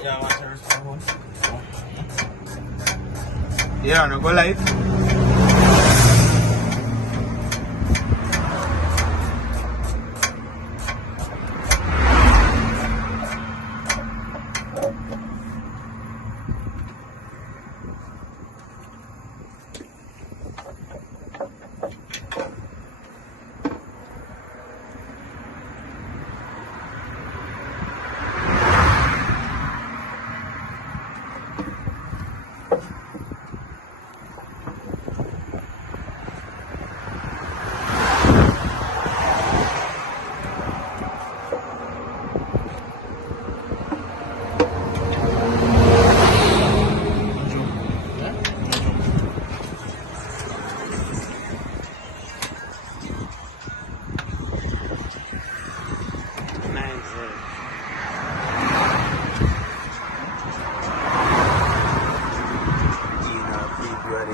Yeah, what's the response? Yeah, no go live.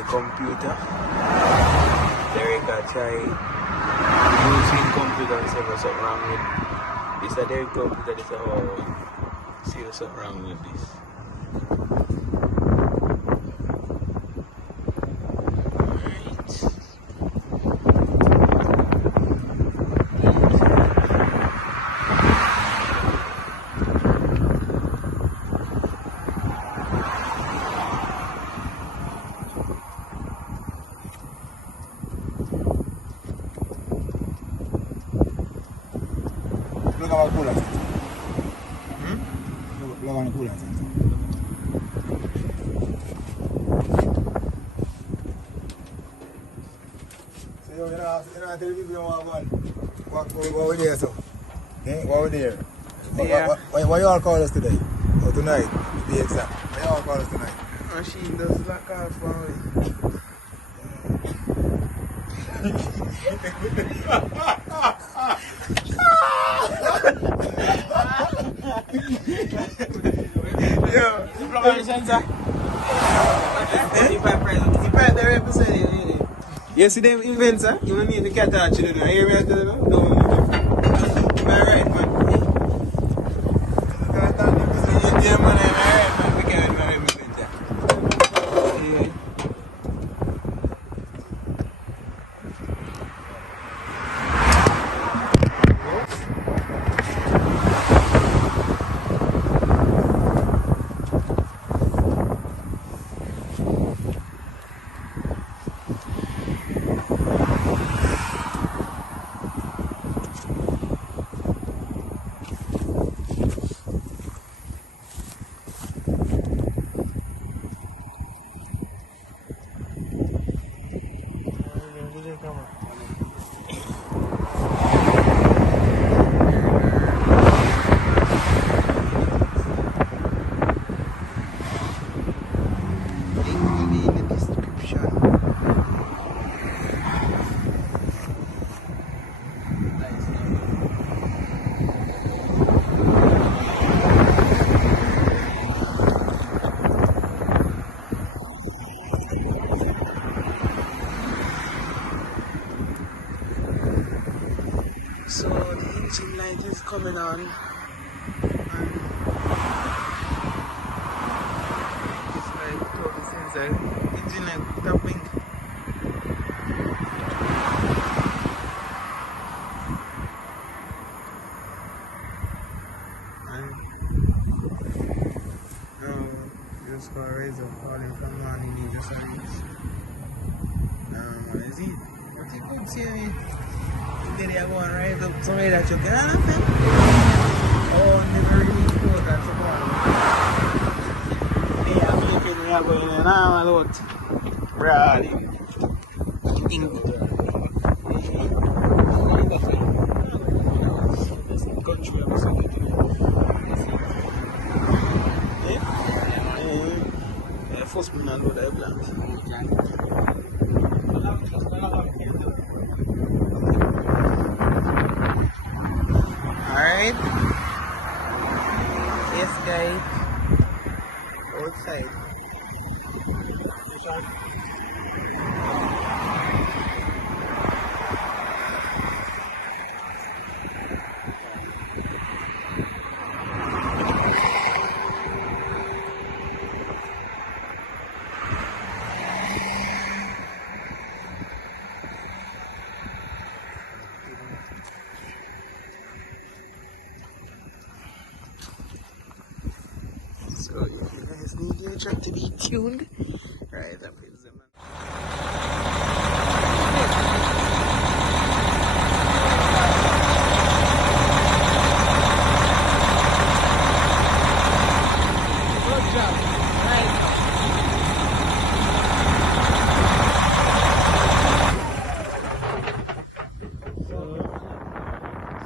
Computer. Derek I try using computer and see what's wrong with this. A Derek computer, this is how see what's wrong with this. Plug on the coolant. Plug on the coolant. So you know, tell the people what we there, so? Eh? What we there? Yeah. Why you all call us today? Or tonight, to be exact. Why you all call us tonight? Machine does lock off for me. Yeah. Plug on the sensor. 45%. The price they represent it. You see them invents, huh? You don't need the cat actually. You hear me? Don't am I right, man? Yeah, man, am I right, man? We can't know everything. Yeah. So the engine light is coming on, and it's like total sensor. Engine light tapping. And now just gonna raise up calling from morning need the service. Is it? But you could see me. Then you go and rise up somewhere that you can understand. Oh, never really cool that's about. They are making me go in and I'm a lot. Really. First one I know that plant. Alright. Yes guys. Outside. So if you guys need your track to be tuned, right up is the man. Good job. Right.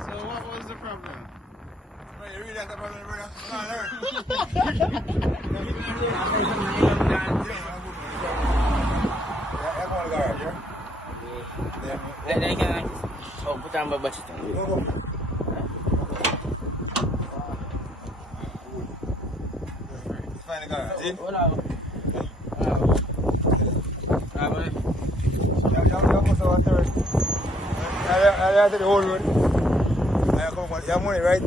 So what was the problem? Right, you really have the problem, brother? Come on, learn. Yeah, I'm going to garage, yeah? Then can put on my budget. Go, go. Let's find the garage, see? Wala. You must have a third. I have the whole road. I have money, right?